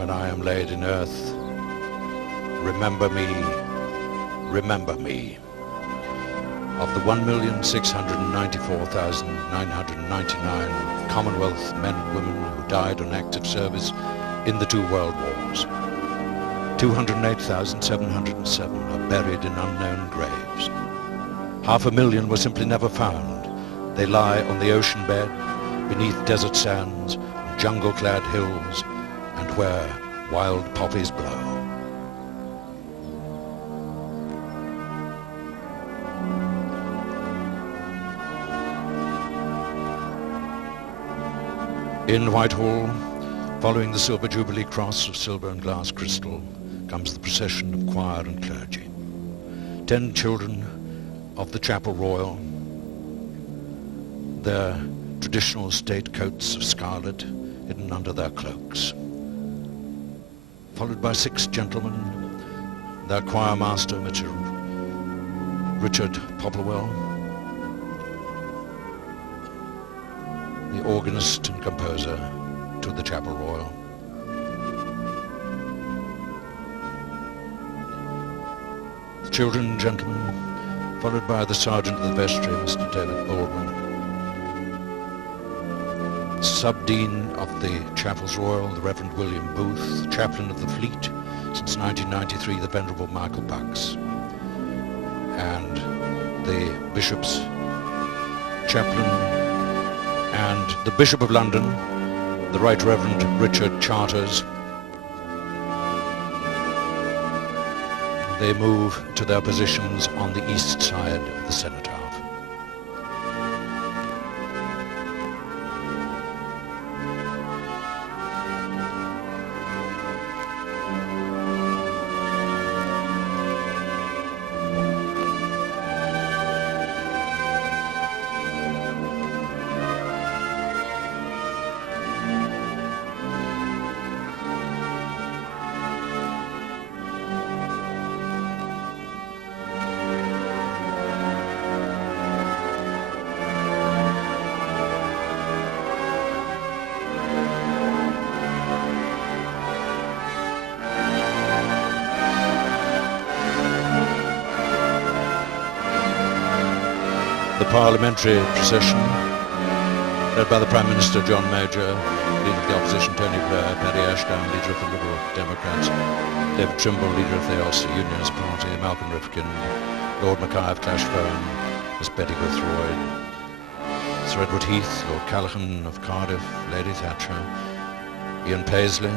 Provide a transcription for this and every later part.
when I am laid in earth, remember me, remember me. Of the 1,694,999 Commonwealth men and women who died on active service in the two world wars, 208,707 are buried in unknown graves. 500,000 were simply never found. They lie on the ocean bed, beneath desert sands, on jungle-clad hills, and where wild poppies blow. In Whitehall, following the Silver Jubilee Cross of silver and glass crystal, comes the procession of choir and clergy. 10 children of the Chapel Royal, their traditional state coats of scarlet hidden under their cloaks, followed by 6 gentlemen, their choir master, Mr. Richard Popplewell, the organist and composer to the Chapel Royal. The children and gentlemen, followed by the Sergeant of the Vestry, Mr. David Baldwin, Sub-Dean of the Chapels Royal, the Reverend William Booth, Chaplain of the Fleet since 1993, the Venerable Michael Bucks, and the Bishop's Chaplain and the Bishop of London, the Right Reverend Richard Charters. They move to their positions on the east side of the Cenotaph. The parliamentary procession, led by the Prime Minister John Major, Leader of the Opposition Tony Blair, Paddy Ashdown, Leader of the Liberal Democrats, David Trimble, Leader of the Ulster Unionist Party, Malcolm Rifkin, Lord Mackay of Clashfern, Miss Betty Guthroyd, Sir Edward Heath, Lord Callaghan of Cardiff, Lady Thatcher, Ian Paisley,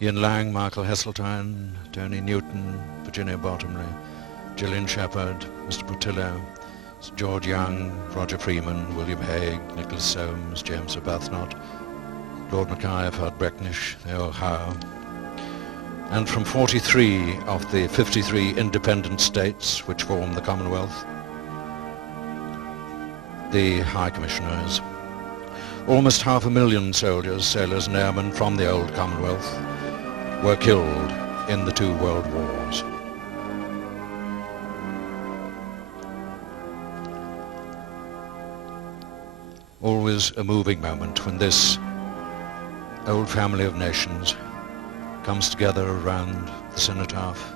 Ian Lang, Michael Heseltine, Tony Newton, Virginia Bottomley, Gillian Shepherd, Mr. Portillo, George Young, Roger Freeman, William Hague, Nicholas Soames, James Arbuthnot, Lord Mackay of Ardbrecknish, Theo Howe, and from 43 of the 53 independent states which form the Commonwealth, the High Commissioners. Almost 500,000 soldiers, sailors and airmen from the old Commonwealth were killed in the two world wars. Always a moving moment when this old family of nations comes together around the cenotaph,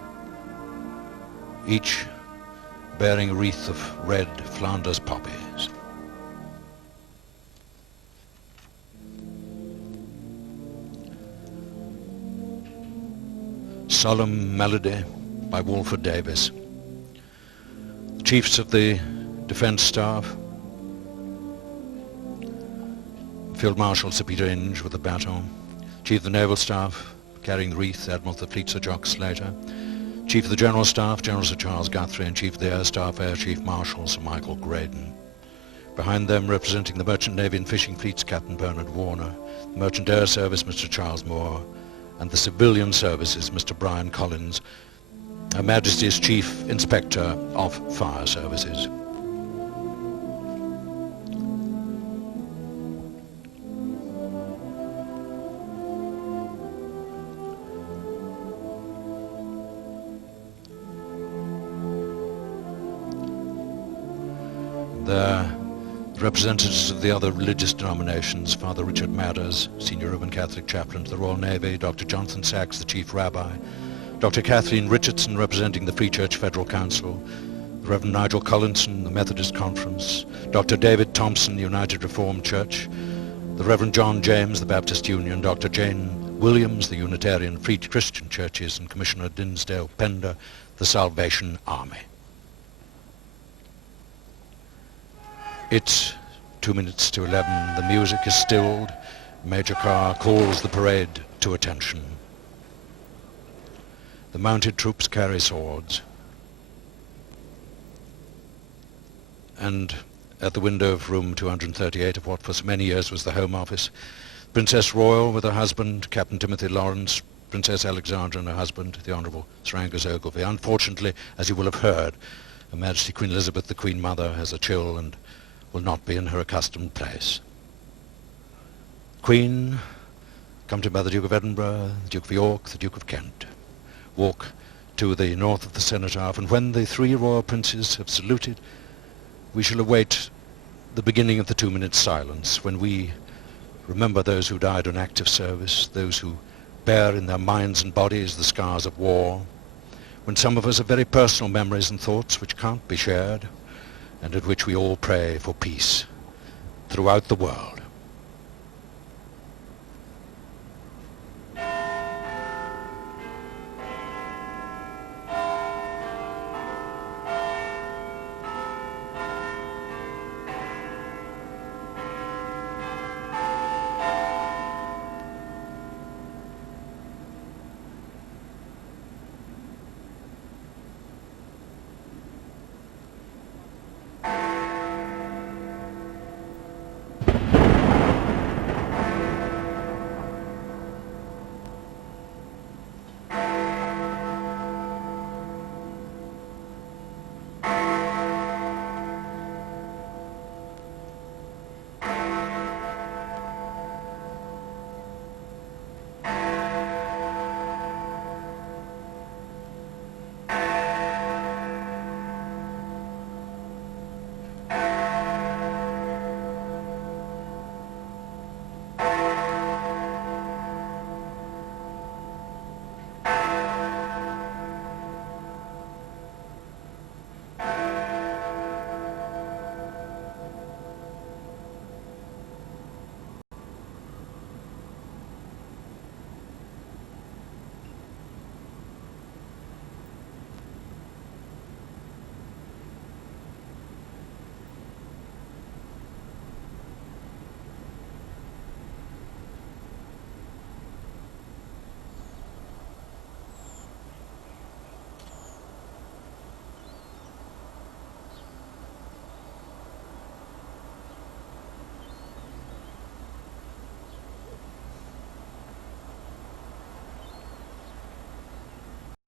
each bearing a wreath of red Flanders poppies. Solemn Melody by Walford Davis. The Chiefs of the Defence Staff, Field Marshal Sir Peter Inge with the baton, Chief of the Naval Staff carrying the wreath, Admiral of the Fleet Sir Jock Slater, Chief of the General Staff, General Sir Charles Guthrie, and Chief of the Air Staff, Air Chief Marshal Sir Michael Graydon. Behind them, representing the Merchant Navy and Fishing Fleets, Captain Bernard Warner, the Merchant Air Service, Mr. Charles Moore, and the Civilian Services, Mr. Brian Collins, Her Majesty's Chief Inspector of Fire Services. Their Representatives of the other religious denominations, Father Richard Madders, Senior Roman Catholic Chaplain to the Royal Navy, Dr. Jonathan Sachs, the Chief Rabbi, Dr. Kathleen Richardson, representing the Free Church Federal Council, the Reverend Nigel Collinson, the Methodist Conference, Dr. David Thompson, the United Reformed Church, the Reverend John James, the Baptist Union, Dr. Jane Williams, the Unitarian Free Christian Churches, and Commissioner Dinsdale Pender, the Salvation Army. It's 2 minutes to 11. The music is stilled. Major Carr calls the parade to attention. The mounted troops carry swords. And at the window of room 238 of what for so many years was the Home Office, Princess Royal with her husband, Captain Timothy Lawrence, Princess Alexandra and her husband, the Honourable Sir Angus Ogilvie. Unfortunately, as you will have heard, Her Majesty Queen Elizabeth, the Queen Mother, has a chill and will not be in her accustomed place. Queen, accompanied by the Duke of Edinburgh, the Duke of York, the Duke of Kent, walk to the north of the Cenotaph, and when the three royal princes have saluted, we shall await the beginning of the 2-minute silence, when we remember those who died on active service, those who bear in their minds and bodies the scars of war, when some of us have very personal memories and thoughts which can't be shared, and at which we all pray for peace throughout the world.